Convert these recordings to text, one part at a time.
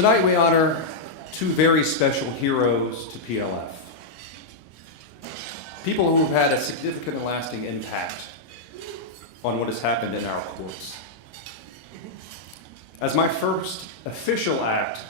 Tonight we honor two very special heroes to PLF. People who have had a significant and lasting impact on what has happened in our courts. As my first official act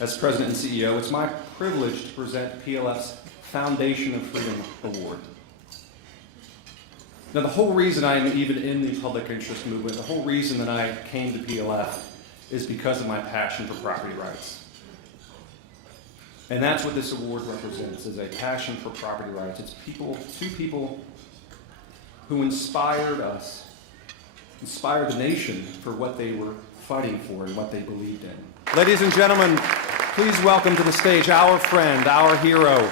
as President and CEO, it's my privilege to present PLF's Foundation of Freedom Award. Now, the whole reason I am even in the public interest movement, the whole reason that I came to PLF is because of my passion for property rights. And that's what this award represents, is a passion for property rights. It's two people who inspired us, inspired the nation for what they were fighting for and what they believed in. Ladies and gentlemen, please welcome to the stage our friend, our hero,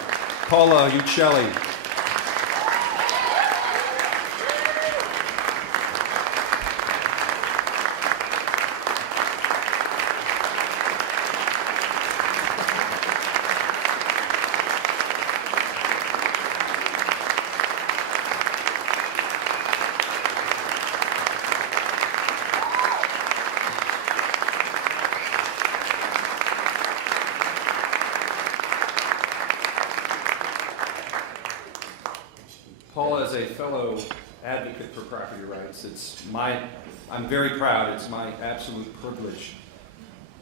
Paula Uccelli. Paula is a fellow advocate for property rights. I'm very proud, it's my absolute privilege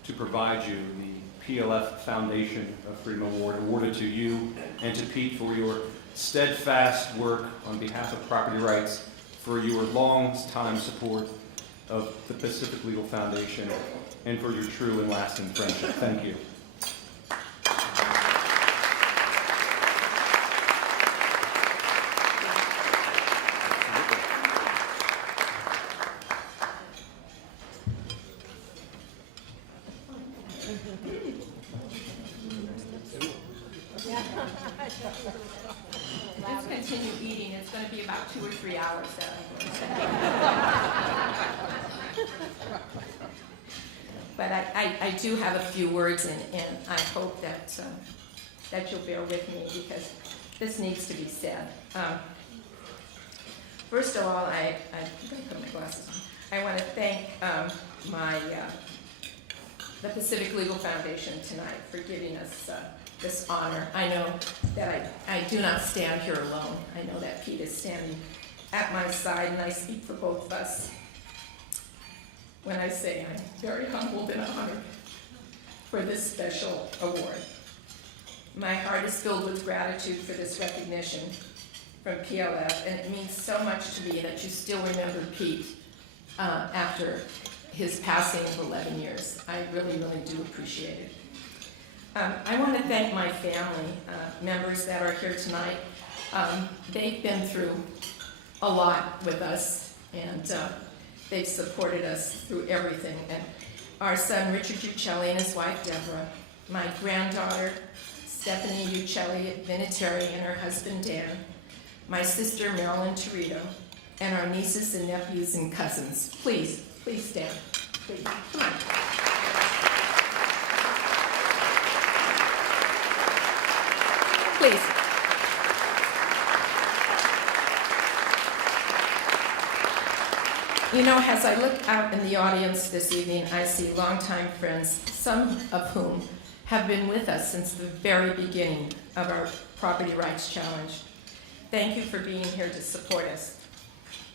to provide you the PLF Foundation of Freedom Award, awarded to you and to Pete for your steadfast work on behalf of property rights, for your long-time support of the Pacific Legal Foundation, and for your true and lasting friendship. Thank you. Let's continue eating. It's going to be about 2 or 3 hours. But I do have a few words, and I hope that you'll bear with me because this needs to be said. First of all, I'm going to put my glasses on. I want to thank the Pacific Legal Foundation tonight for giving us this honor. I know that I do not stand here alone. I know that Pete is standing at my side, and I speak for both of us when I say I'm very humbled and honored for this special award. My heart is filled with gratitude for this recognition from PLF, and it means so much to me that you still remember Pete after his passing of 11 years. I really, really do appreciate it. I want to thank my family members that are here tonight. They've been through a lot with us, and they've supported us through everything. And our son, Richard Uccelli, and his wife, Deborah, my granddaughter, Stephanie Uccelli, Vinatieri, and her husband, Dan, my sister, Marilyn Torito, and our nieces and nephews and cousins. Please stand. Please, come on. Please. You know, as I look out in the audience this evening, I see longtime friends, some of whom have been with us since the very beginning of our Property Rights Challenge. Thank you for being here to support us.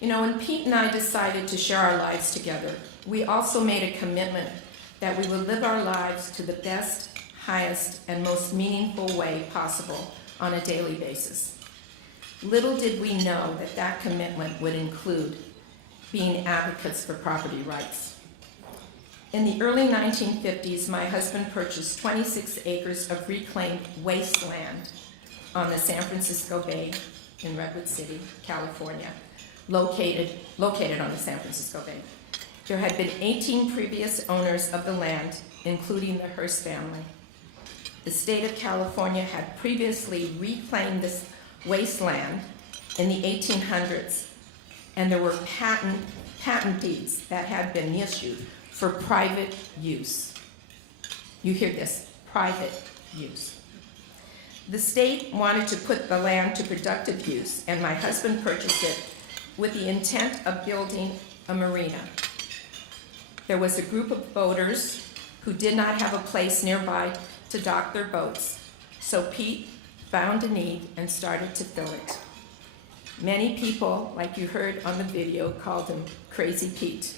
You know, when Pete and I decided to share our lives together, we also made a commitment that we would live our lives to the best, highest, and most meaningful way possible on a daily basis. Little did we know that that commitment would include being advocates for property rights. In the early 1950s, my husband purchased 26 acres of reclaimed wasteland on the San Francisco Bay in Redwood City, California, located on the San Francisco Bay. There had been 18 previous owners of the land, including the Hearst family. The state of California had previously reclaimed this wasteland in the 1800s, and there were patent deeds that had been issued for private use. You hear this, private use. The state wanted to put the land to productive use, and my husband purchased it with the intent of building a marina. There was a group of boaters who did not have a place nearby to dock their boats. So Pete found a need and started to fill it. Many people, like you heard on the video, called him Crazy Pete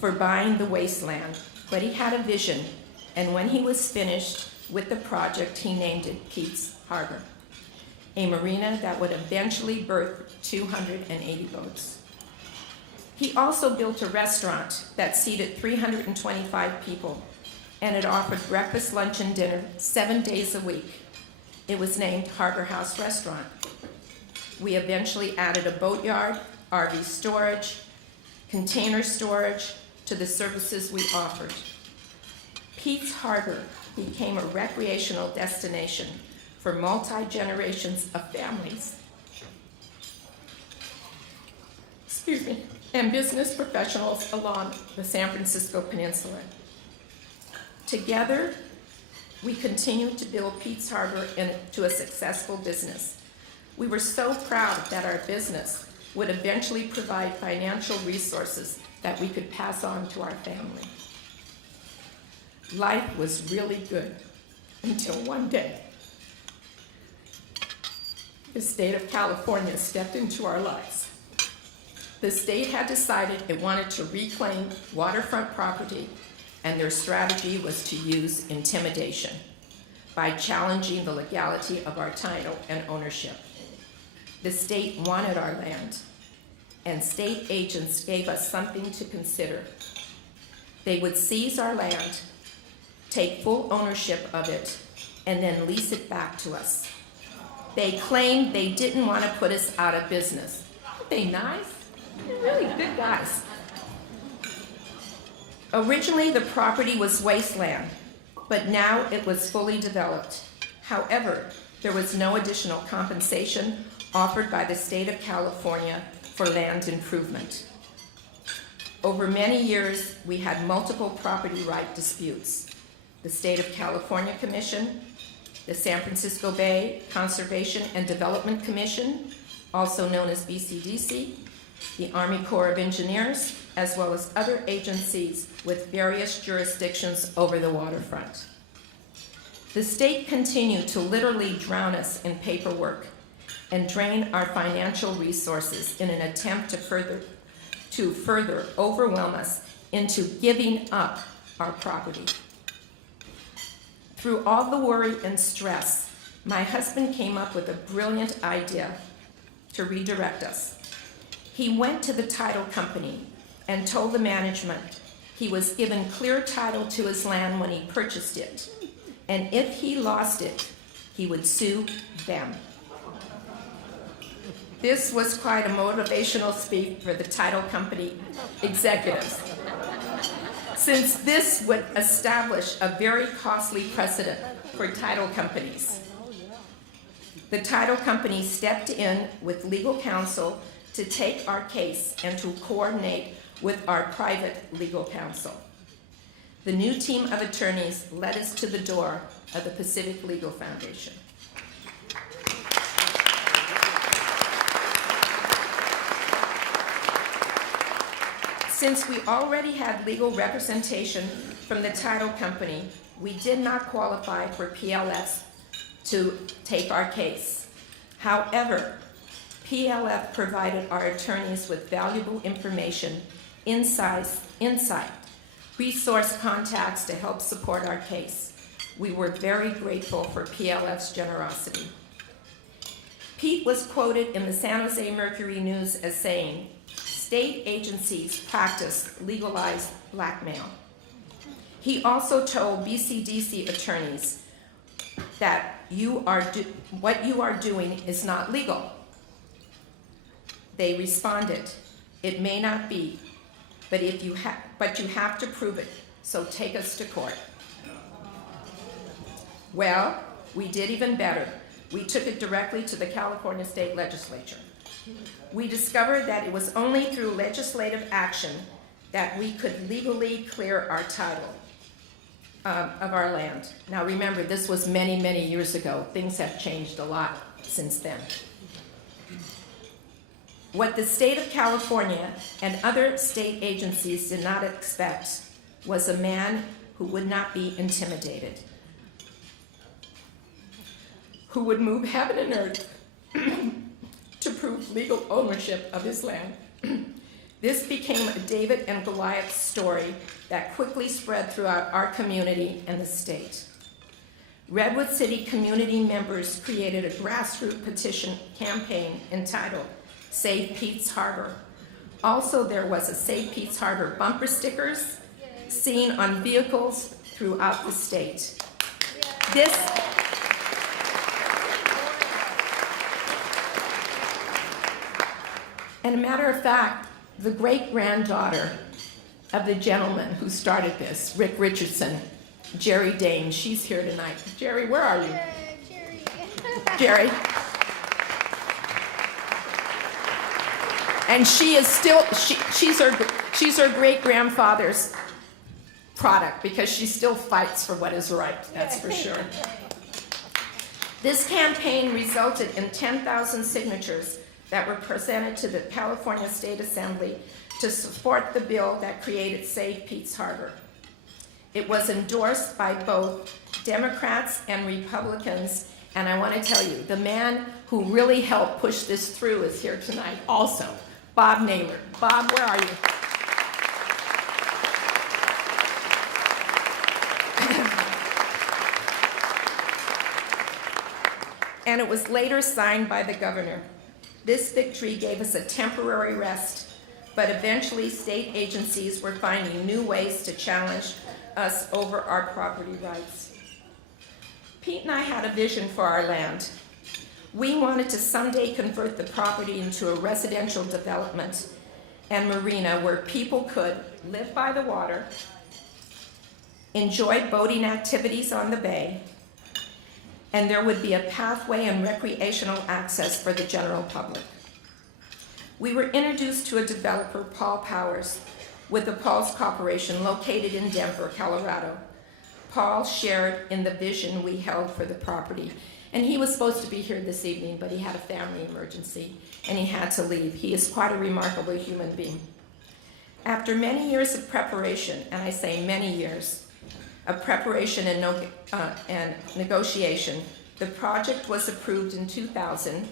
for buying the wasteland, but he had a vision, and when he was finished with the project, he named it Pete's Harbor, a marina that would eventually birth 280 boats. He also built a restaurant that seated 325 people, and it offered breakfast, lunch, and dinner 7 days a week. It was named Harbor House Restaurant. We eventually added a boatyard, RV storage, container storage to the services we offered. Pete's Harbor became a recreational destination for multi-generations of families, and business professionals along the San Francisco Peninsula. Together, we continued to build Pete's Harbor into a successful business. We were so proud that our business would eventually provide financial resources that we could pass on to our family. Life was really good until one day, the state of California stepped into our lives. The state had decided it wanted to reclaim waterfront property, and their strategy was to use intimidation by challenging the legality of our title and ownership. The state wanted our land, and state agents gave us something to consider. They would seize our land, take full ownership of it, and then lease it back to us. They claimed they didn't want to put us out of business. Aren't they nice? They're really good guys. Originally, the property was wasteland, but now it was fully developed. However, there was no additional compensation offered by the state of California for land improvement. Over many years, we had multiple property right disputes. The State of California Commission, the San Francisco Bay Conservation and Development Commission, also known as BCDC, the Army Corps of Engineers, as well as other agencies with various jurisdictions over the waterfront. The state continued to literally drown us in paperwork and drain our financial resources in an attempt to further overwhelm us into giving up our property. Through all the worry and stress, my husband came up with a brilliant idea to redirect us. He went to the title company and told the management he was given clear title to his land when he purchased it, and if he lost it, he would sue them. This was quite a motivational speech for the title company executives, since this would establish a very costly precedent for title companies. The title company stepped in with legal counsel to take our case and to coordinate with our private legal counsel. The new team of attorneys led us to the door of the Pacific Legal Foundation. Since we already had legal representation from the title company, we did not qualify for PLF to take our case. However, PLF provided our attorneys with valuable information, insight, resource contacts to help support our case. We were very grateful for PLF's generosity. Pete was quoted in the San Jose Mercury News as saying, "State agencies practice legalized blackmail." He also told BCDC attorneys that what you are doing is not legal. They responded, "It may not be, but you have to prove it, so take us to court." Well, we did even better. We took it directly to the California State Legislature. We discovered that it was only through legislative action that we could legally clear our title of our land. Now remember, this was many, many years ago. Things have changed a lot since then. What the state of California and other state agencies did not expect was a man who would not be intimidated, who would move heaven and earth to prove legal ownership of his land. This became a David and Goliath story that quickly spread throughout our community and the state. Redwood City community members created a grassroots petition campaign entitled Save Pete's Harbor. Also, there was a Save Pete's Harbor bumper stickers seen on vehicles throughout the state. And a matter of fact, the great-granddaughter of the gentleman who started this, Rick Richardson, Jerry Dane, she's here tonight. Jerry, where are you? Jerry. And she is still, she's her great-grandfather's product because she still fights for what is right, that's for sure. This campaign resulted in 10,000 signatures that were presented to the California State Assembly to support the bill that created Save Pete's Harbor. It was endorsed by both Democrats and Republicans, and I want to tell you, the man who really helped push this through is here tonight also, Bob Naylor. Bob, where are you? And it was later signed by the governor. This victory gave us a temporary rest, but eventually state agencies were finding new ways to challenge us over our property rights. Pete and I had a vision for our land. We wanted to someday convert the property into a residential development and marina where people could live by the water, enjoy boating activities on the bay, and there would be a pathway and recreational access for the general public. We were introduced to a developer, Paul Powers, with the Paul's Corporation located in Denver, Colorado. Paul shared in the vision we held for the property, and he was supposed to be here this evening, but he had a family emergency, and he had to leave. He is quite a remarkable human being. After many years of preparation, and I say many years, of preparation and negotiation, the project was approved in 2000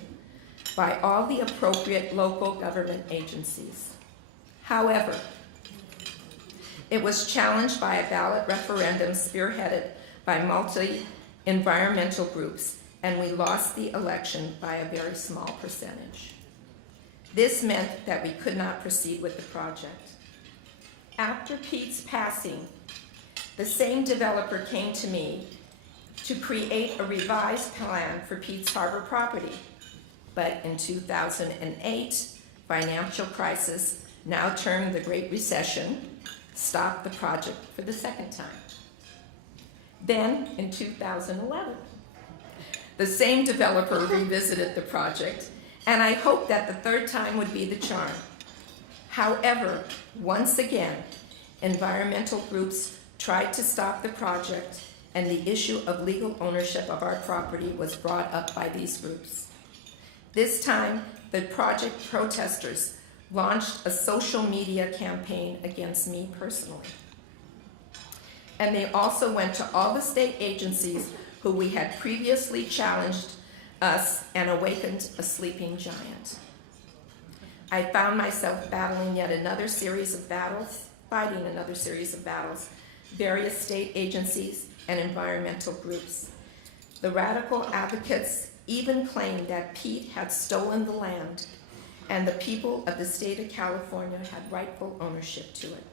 by all the appropriate local government agencies. However, it was challenged by a ballot referendum spearheaded by multi-environmental groups, and we lost the election by a very small percentage. This meant that we could not proceed with the project. After Pete's passing, the same developer came to me to create a revised plan for Pete's Harbor property. But in 2008, financial crisis, now termed the Great Recession, stopped the project for the second time. Then, in 2011, the same developer revisited the project, and I hoped that the third time would be the charm. However, once again, environmental groups tried to stop the project, and the issue of legal ownership of our property was brought up by these groups. This time, the project protesters launched a social media campaign against me personally. And they also went to all the state agencies who we had previously challenged us and awakened a sleeping giant. I found myself battling yet another series of battles, fighting another series of battles, various state agencies and environmental groups. The radical advocates even claimed that Pete had stolen the land and the people of the state of California had rightful ownership to it.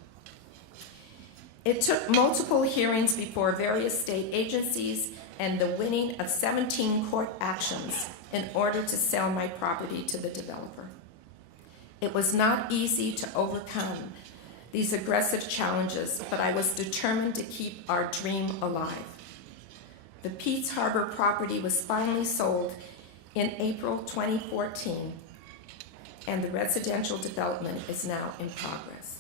It took multiple hearings before various state agencies and the winning of 17 court actions in order to sell my property to the developer. It was not easy to overcome these aggressive challenges, but I was determined to keep our dream alive. The Pete's Harbor property was finally sold in April 2014, and the residential development is now in progress.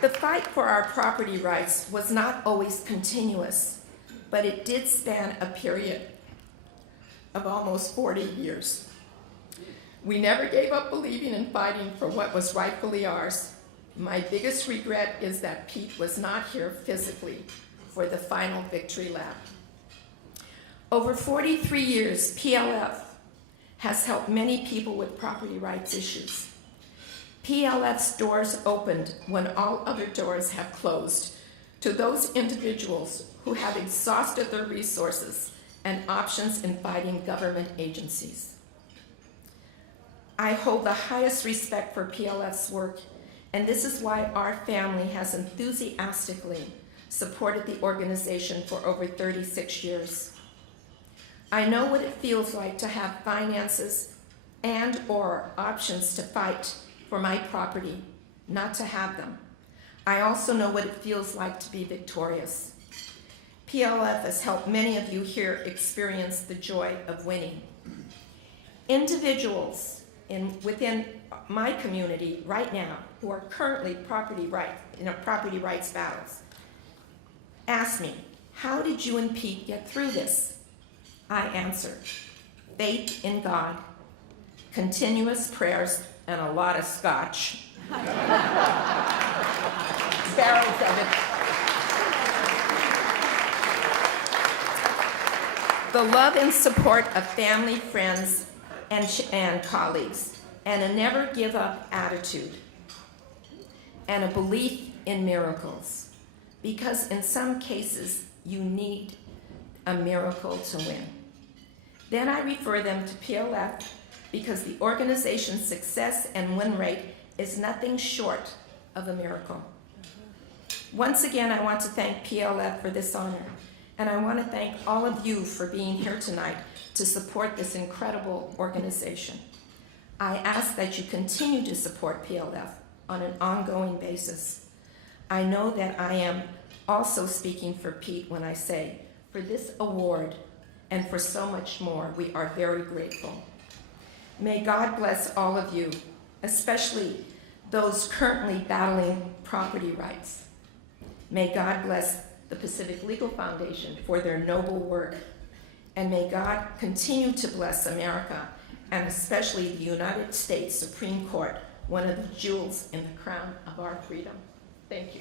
The fight for our property rights was not always continuous, but it did span a period of almost 40 years. We never gave up believing and fighting for what was rightfully ours. My biggest regret is that Pete was not here physically for the final victory lap. Over 43 years, PLF has helped many people with property rights issues. PLF's doors opened when all other doors have closed to those individuals who have exhausted their resources and options in fighting government agencies. I hold the highest respect for PLF's work, and this is why our family has enthusiastically supported the organization for over 36 years. I know what it feels like to have finances and/or options to fight for my property, not to have them. I also know what it feels like to be victorious. PLF has helped many of you here experience the joy of winning. Individuals within my community right now who are currently property rights battles ask me, how did you and Pete get through this? I answer, faith in God, continuous prayers, and a lot of scotch. Barrels of it. The love and support of family, friends, and colleagues, and a never give up attitude, and a belief in miracles. Because in some cases, you need a miracle to win. Then I refer them to PLF because the organization's success and win rate is nothing short of a miracle. Once again, I want to thank PLF for this honor, and I want to thank all of you for being here tonight to support this incredible organization. I ask that you continue to support PLF on an ongoing basis. I know that I am also speaking for Pete when I say, for this award and for so much more, we are very grateful. May God bless all of you, especially those currently battling property rights. May God bless the Pacific Legal Foundation for their noble work. And may God continue to bless America, and especially the United States Supreme Court, one of the jewels in the crown of our freedom. Thank you.